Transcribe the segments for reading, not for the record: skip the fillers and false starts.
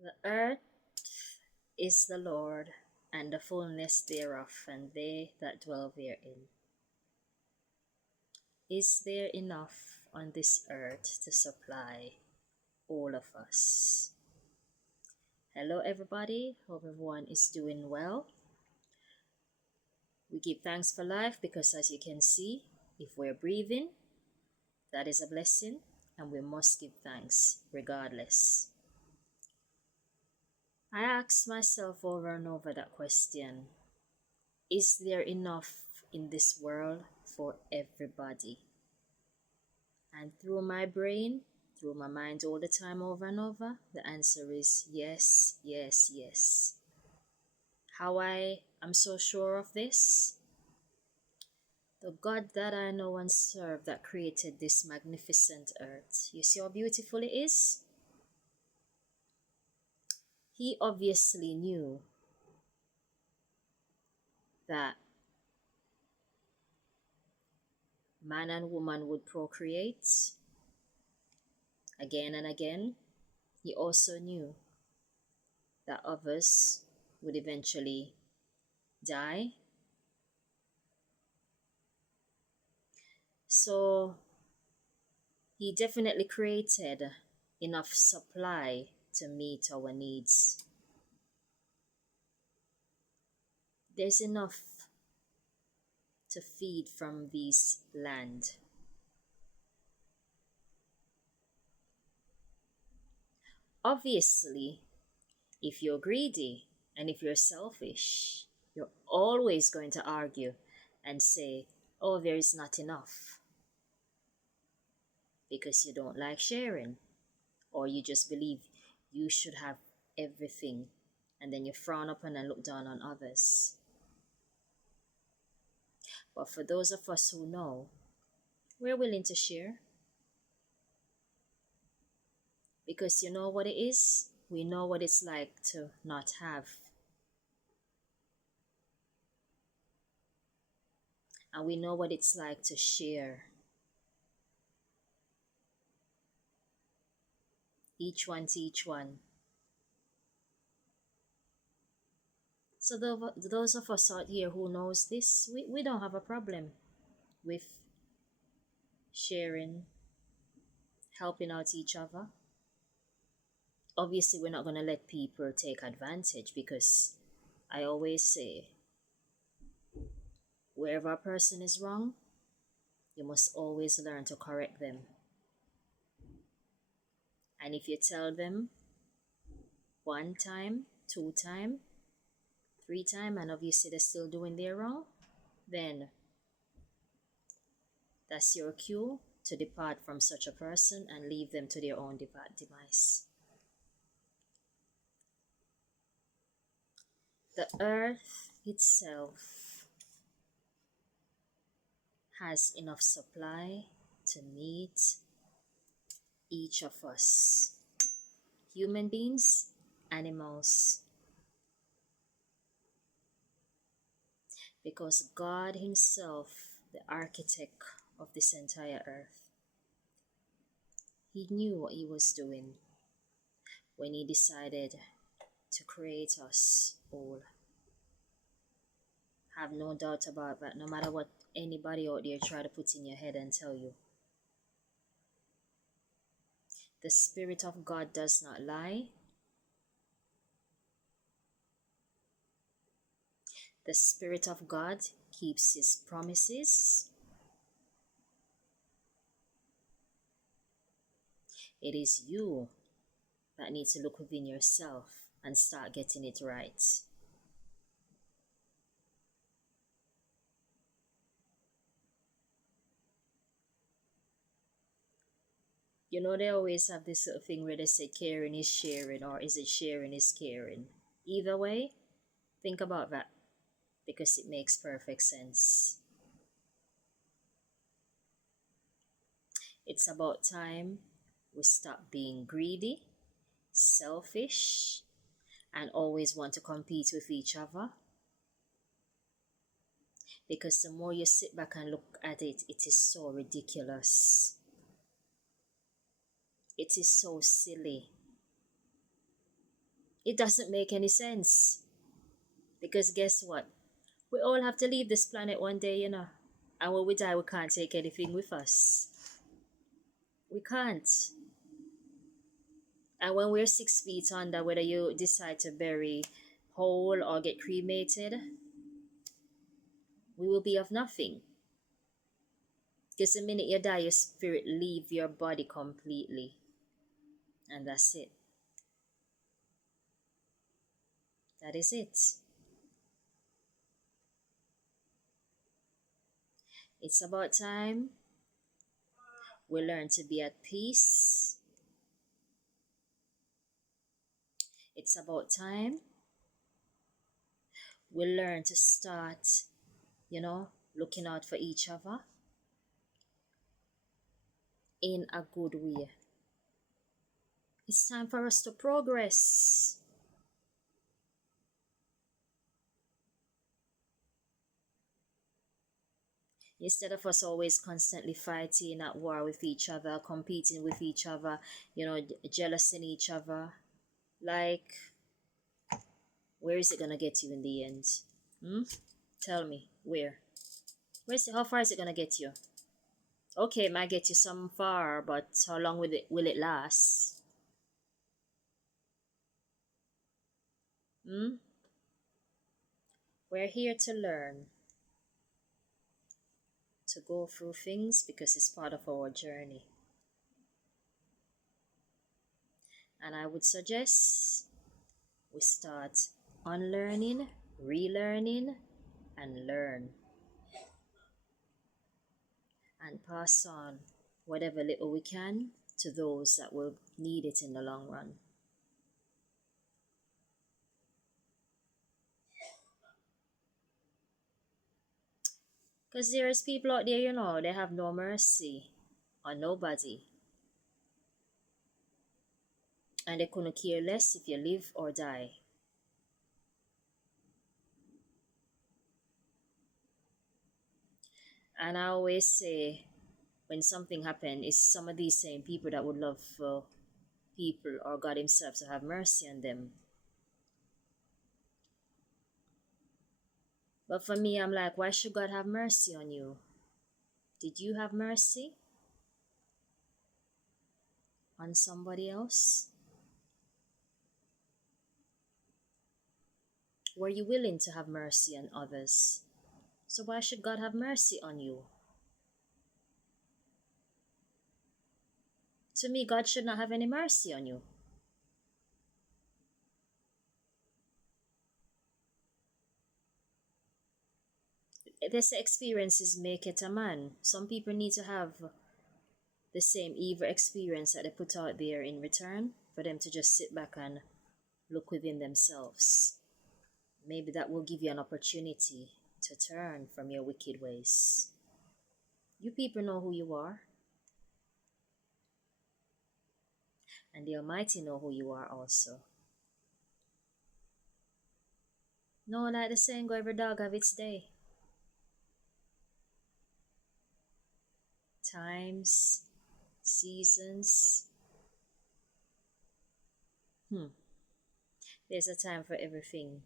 The earth is the Lord, and the fullness thereof, and they that dwell therein. Is there enough on this earth to supply all of us? Hello, everybody. Hope everyone is doing well. We give thanks for life because, as you can see, if we're breathing, that is a blessing, and we must give thanks regardless. I ask myself over and over that question: is there enough in this world for everybody? And through my brain, through my mind all the time over and over, the answer is yes, yes, yes. How I am so sure of this? The God that I know and serve that created this magnificent earth. You see how beautiful it is? He obviously knew that man and woman would procreate again and again. He also knew that others would eventually die. So he definitely created enough supply to meet our needs. There's enough to feed from this land. Obviously, if you're greedy and if you're selfish, you're always going to argue and say, oh, there is not enough, because you don't like sharing, or you just believe you should have everything, and then you frown upon and look down on others. But for those of us who know, we're willing to share, because you know what it is? We know what it's like to not have. And we know what it's like to share. Each one to each one. So those of us out here who knows this, we don't have a problem with sharing, helping out each other. Obviously, we're not going to let people take advantage, because I always say, wherever a person is wrong, you must always learn to correct them. And if you tell them one time, two time, three time, and obviously they're still doing their wrong, then that's your cue to depart from such a person and leave them to their own demise. The earth itself has enough supply to meet each of us, human beings, animals, because God Himself, the architect of this entire earth, He knew what He was doing when He decided to create us all. Have no doubt about that, no matter what anybody out there try to put in your head and tell you. The Spirit of God does not lie. The Spirit of God keeps His promises. It is you that need to look within yourself and start getting it right. You know, they always have this sort of thing where they say caring is sharing, or is it sharing is caring? Either way, think about that, because it makes perfect sense. It's about time we stop being greedy, selfish, and always want to compete with each other. Because the more you sit back and look at it, it is so ridiculous. It is so silly. It doesn't make any sense. Because guess what? We all have to leave this planet one day, you know. And when we die, we can't take anything with us. We can't. And when we're 6 feet under, whether you decide to bury whole or get cremated, we will be of nothing. Because the minute you die, your spirit leave your body completely. And that's it. That is it. It's about time we learn to be at peace. It's about time we learn to start, looking out for each other in a good way. It's time for us to progress. Instead of us always constantly fighting at war with each other, competing with each other, jealous in each other. Like, where is it gonna get you in the end? Tell me, where? How far is it gonna get you? Okay, it might get you some far, but how long will it last? We're here to learn, to go through things because it's part of our journey. And I would suggest we start unlearning, relearning, and learn. And pass on whatever little we can to those that will need it in the long run. Because there's people out there, they have no mercy on nobody. And they couldn't care less if you live or die. And I always say, when something happens, it's some of these same people that would love for people or God Himself to have mercy on them. But for me, I'm like, why should God have mercy on you? Did you have mercy on somebody else? Were you willing to have mercy on others? So why should God have mercy on you? To me, God should not have any mercy on you. They say experiences make it a man. Some people need to have the same evil experience that they put out there in return for them to just sit back and look within themselves. Maybe that will give you an opportunity to turn from your wicked ways. You people know who you are. And the Almighty know who you are also. No, like the saying go, every dog have its day. Times, seasons. There's a time for everything.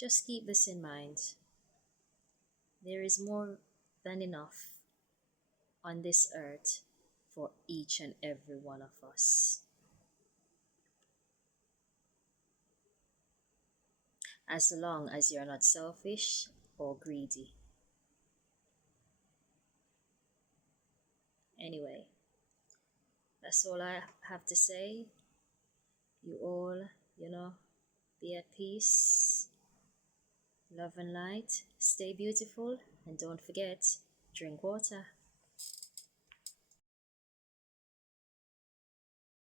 Just keep this in mind. There is more than enough on this earth for each and every one of us. As long as you're not selfish or greedy. Anyway, that's all I have to say. You all, be at peace, love and light, stay beautiful, and don't forget, drink water.